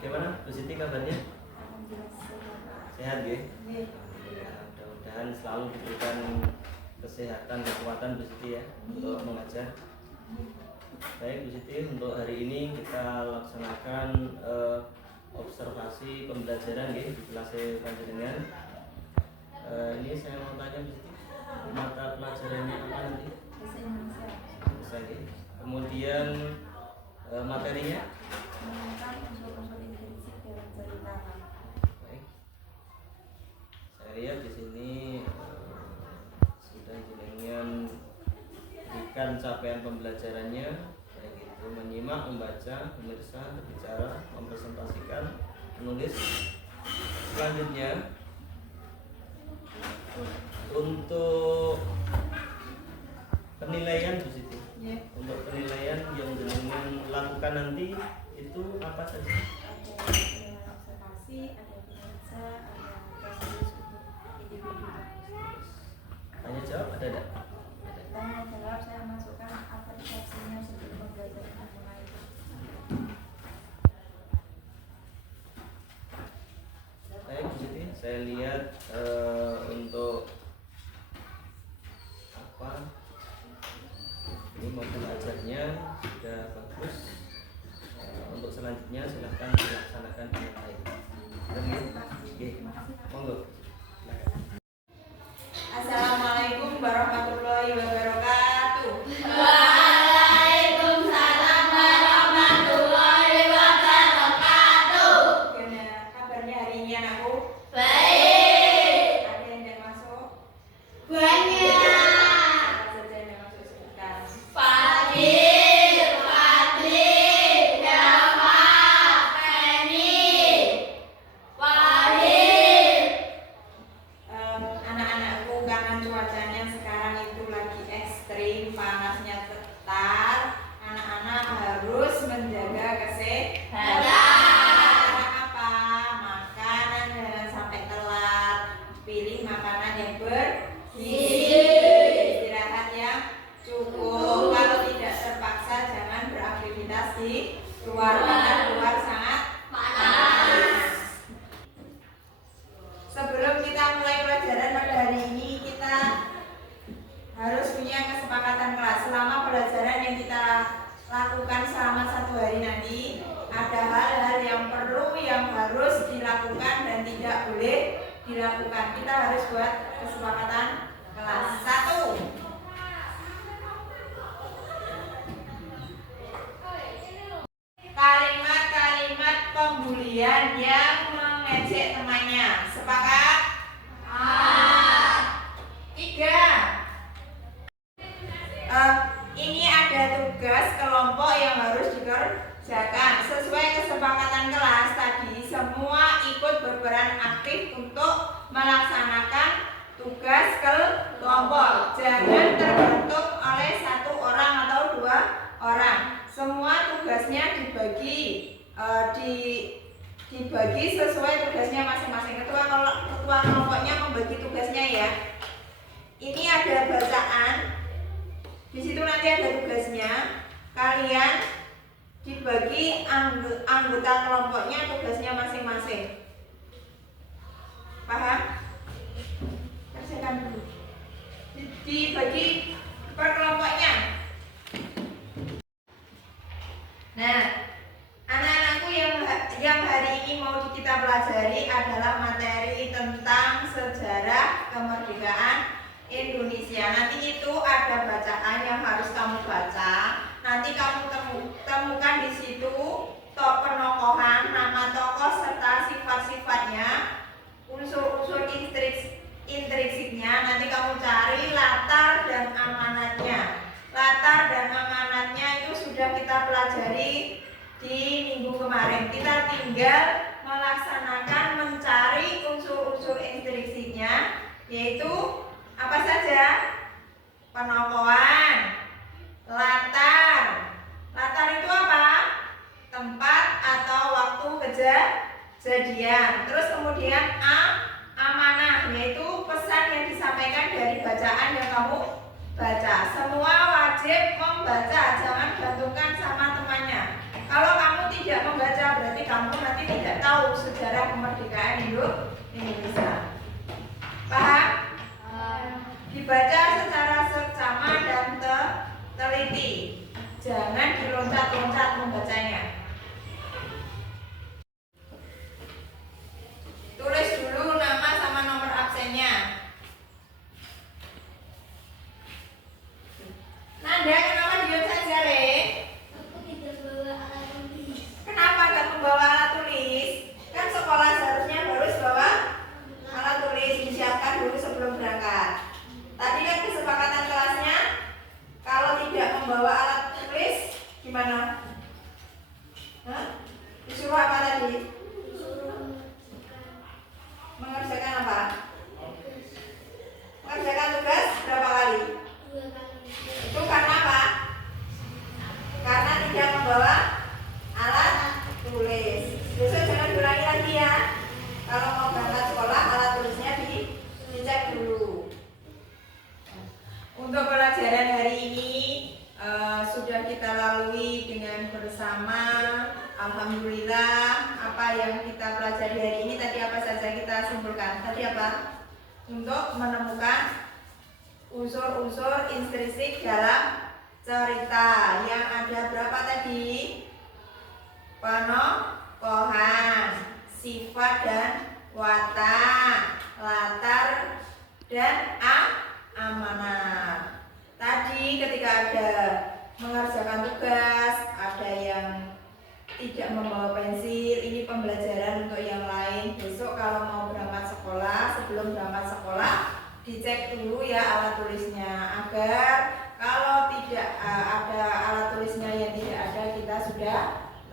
Bagaimana Bu Siti kabarnya? Sehat ya? Iya. Mudah-mudahan selalu diberikan kesehatan, kekuatan Bu Siti ya untuk mengajar. Baik Bu Siti, untuk hari ini kita laksanakan observasi pembelajaran ya, di kelas panjenengan. Ini saya mau tanya Bu Siti, mata pelajarannya apa nanti? Bahasa Indonesia. Kemudian materinya? Unsur-unsur intrinsik dalam cerita. Baik. Saya lihat di sini sudah jenengan berikan capaian pembelajarannya, baik itu menyimak, membaca, memeriksa, berbicara, mempresentasikan, menulis. Selanjutnya untuk penilaian Bu Siti. Untuk penilaian yang jenengan lakukan nanti itu apa saja? Ada observasi, ada pemirsa, ada tes untuk individu. Tanya jawab ada enggak? Tanya jawab saya masukkan aplikasinya sebelum pembelajaran mulai. Baik Bu Siti, saya lihat untuk apa? Ini modul ajarnya sudah bagus. Untuk selanjutnya silahkan dilaksanakan dengan baik. Oke, monggo. Assalamualaikum warahmatullahi wabarakatuh. Waalaikumsalam warahmatullahi wabarakatuh. Gimana kabarnya hari ini anakku? Baik. Ada yang tidak masuk? Banyak. Apa saja yang tidak masuk sebutkan? Fadil, Fadli, Dava, Feni, Wahid. Anak-anakku, karena cuacanya sekarang itu lagi ekstrim, panasnya tetar, anak-anak harus menjaga kesehatan. Cara apa? Makanan jangan sampai telat, pilih makanan yang bergizi, istirahat yang cukup. Kalau tidak terpaksa jangan beraktivitas di luar karena luar sangat panas. Sebelum kita mulai pelajaran pada hari ini, kita harus punya kesepakatan kelas. Selama pelajaran yang kita lakukan selama 1 hari nanti, ada hal-hal yang perlu, yang harus dilakukan dan tidak boleh dilakukan. Kita harus buat kesepakatan kelas. 1. Kalimat-kalimat pembulian yang mengejek temannya. Sepakat? 3. Ini ada tugas kelompok yang harus dikerjakan. Sesuai kesepakatan kelas tadi, semua ikut berperan aktif untuk melaksanakan tugas kelompok. Jangan terbentuk oleh 1 orang atau 2 orang. Semua tugasnya dibagi sesuai tugasnya masing-masing. Ketua kelompoknya membagi tugasnya ya. Ini ada bacaan. Di situ nanti ada tugasnya. Kalian dibagi anggota kelompoknya tugasnya masing-masing. Paham? Kerjakan dulu. Dibagi per kelompoknya. Nah, anak-anakku yang hari ini mau kita pelajari adalah materi tentang sejarah kemerdekaan Indonesia. Nanti itu ada bacaan yang harus kamu baca. Nanti kamu temukan di situ penokohan, nama tokoh serta sifat-sifatnya, unsur-unsur intrinsiknya. Nanti kamu cari latar dan amanatnya. Latar dan amanatnya itu sudah kita pelajari di minggu kemarin. Kita tinggal melaksanakan mencari unsur-unsur intrinsiknya, yaitu apa saja? Penokohan, latar. Latar itu apa? Tempat atau waktu kejadian. Terus kemudian amanah, yaitu pesan yang disampaikan dari bacaan yang kamu baca. Semua wajib membaca, jangan gantungkan sama temannya. Kalau kamu tidak membaca berarti kamu kamu nanti tidak tahu sejarah kemerdekaan Indonesia. Paham? Dibaca secara seksama dan teliti. Jangan diloncat-loncat membacanya. Tulis dulu nama sama nomor absennya. Nanda, kenapa diam saja, Le? Aku tidak bawa alat tulis. Kenapa gak membawa alat tulis? Kan sekolah seharusnya harus bawa alat tulis, disiapkan dulu sebelum berangkat. Tadi kan kesepakatan kelasnya, kalau tidak membawa alat tulis, gimana? Hah? Disuruh apa tadi? Mengerjakan apa? Mengerjakan tugas berapa kali? 2 kali. Itu karena apa? Karena tidak membawa alat tulis. Besok jangan diulangi lagi ya. Kalau mau berangkat sekolah, alat tulisnya dicek dulu. Untuk pelajaran hari ini sudah kita lalui dengan bersama. Alhamdulillah, apa yang kita pelajari hari ini tadi apa saja kita simpulkan? Tadi apa? Untuk menemukan unsur-unsur intrinsik dalam cerita yang ada berapa tadi? Penokohan, sifat dan watak, latar dan amanat. Tadi ketika ada mengerjakan tugas, ada yang tidak membawa pensil, ini pembelajaran untuk yang lain. Besok kalau mau berangkat sekolah, sebelum berangkat sekolah dicek dulu ya alat tulisnya, agar kalau tidak ada alat tulisnya yang tidak ada, kita sudah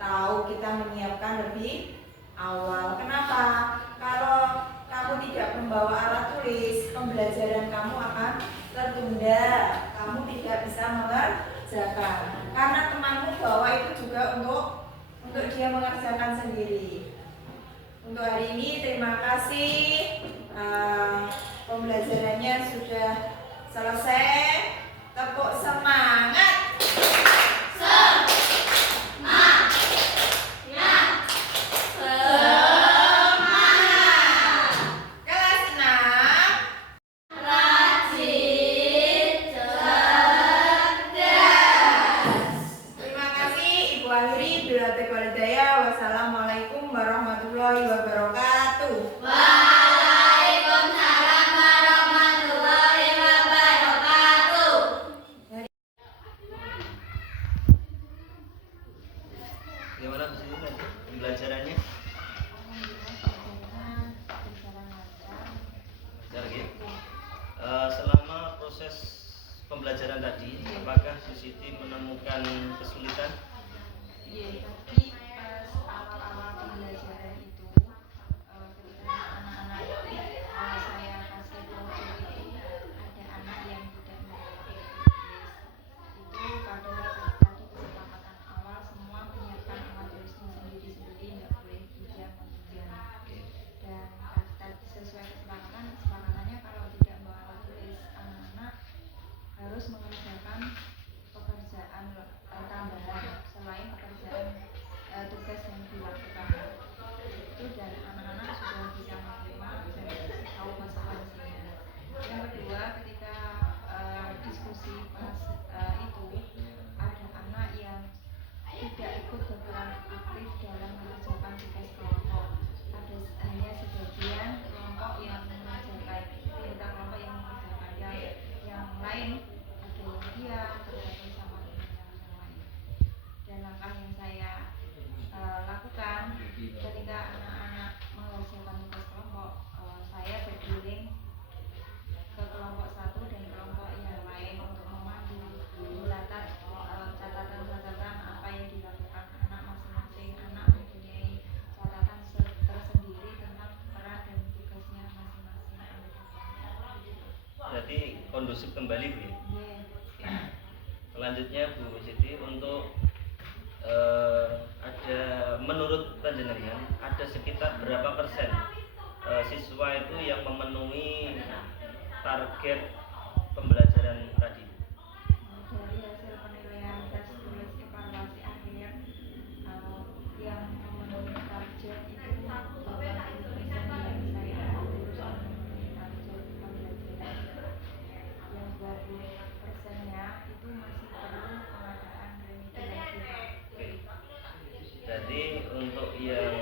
tahu, kita menyiapkan lebih awal. Kenapa? Kalau kamu tidak membawa alat tulis, pembelajaran kamu akan tertunda, kamu tidak bisa mengerjakan. Karena temanmu bawa itu juga untuk dia mengerjakan sendiri. Untuk hari ini terima kasih, pembelajarannya sudah selesai. Tepuk semangat. Kelas 6. Rajin, cerdas. Terima kasih Ibu Ahri. Bila taufiq wal hidayah. Wassalamualaikum warahmatullahi wabarakatuh. Waalaikumsalam warahmatullahi wabarakatuh. Gimana di sini nanti pembelajarannya? Lancar gitu. Selama proses pembelajaran tadi, apakah Bu Siti menemukan kesulitan? Iya, tapi pas awal-awal pembelajaran itu, ketika anak-anak saya kasih project itu, ada anak yang tidak membawa tulis. Itu padahal tadi kesepakatan awal semua menyiapkan alat tulisnya sendiri-sendiri, nggak boleh pinjam dan tadi sesuai kesepakatannya kalau tidak membawa alat tulis, anak-anak harus mengerjakan pekerjaan tambahan selain pekerjaan tugas yang dilakukan itu, dan anak-anak sudah bisa menerima dan tahu masalahnya. Yang kedua, ketika diskusi pas itu ada anak yang tidak ikut berperan aktif dalam mengerjakan tugas kelompok. Ada hanya sebagian kelompok yang mengerjakan, anggota kelompok yang mengerjakan, yang lain ada yang diam, tergantung sama teman yang lain. Dan langkah yang saya lakukan ketika anak-anak mengerjakan tugas kelompok, saya berkeliling ke kelompok satu dan kelompok yang lain untuk memandu, mencatat catatan-catatan apa yang dilakukan anak masing-masing. Anak mempunyai catatan tersendiri tentang peran dan tugasnya masing-masing. Berarti kondusif kembali Bu ya? Yeah. Selanjutnya Bu Siti, untuk ada menurut panjenengan ada sekitar berapa persen siswa itu yang memenuhi target pembelajaran tadi? Dari hasil penilaian tes tulis evaluasi akhir yang memenuhi target untuk yang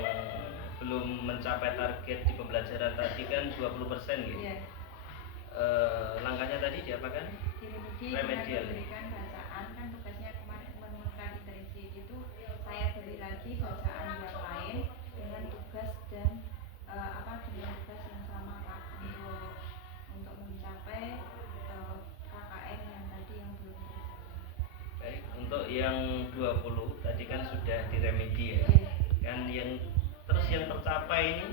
belum mencapai target di pembelajaran tadi kan 20% gitu. Iya. Langkahnya tadi diapakan? Remedial. Remedial. Berikan bacaan, kan tugasnya kemarin menemukan intensif itu saya beri lagi bacaan yang lain dengan tugas dan dengan tugas yang sama Pak untuk mencapai KKM yang tadi yang belum selesai. Baik, untuk yang 20 tadi kan sudah diremedi ya. Iya. Kan yang terus yang tercapai ini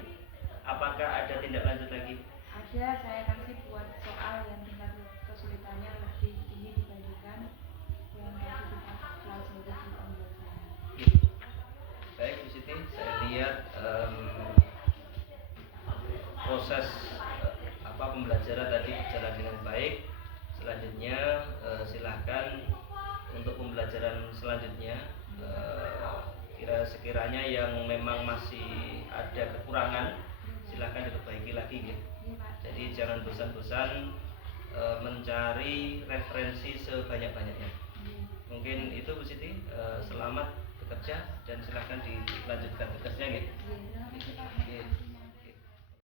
apakah ada tindak lanjut lagi? Ada, saya kasih buat soal yang tingkat kesulitannya lebih tinggi dibandingkan yang tadi kita pelajari di pembelajaran. Baik, Bu Siti, saya lihat proses pembelajaran tadi berjalan dengan baik. Selanjutnya silahkan untuk pembelajaran selanjutnya sekiranya yang memang masih ada kekurangan silahkan diperbaiki lagi ya. Jadi jangan bosan-bosan mencari referensi sebanyak-banyaknya. Mungkin itu Bu Siti, selamat bekerja dan silahkan dilanjutkan tugasnya ya. Iya, terima kasih Pak. Oke.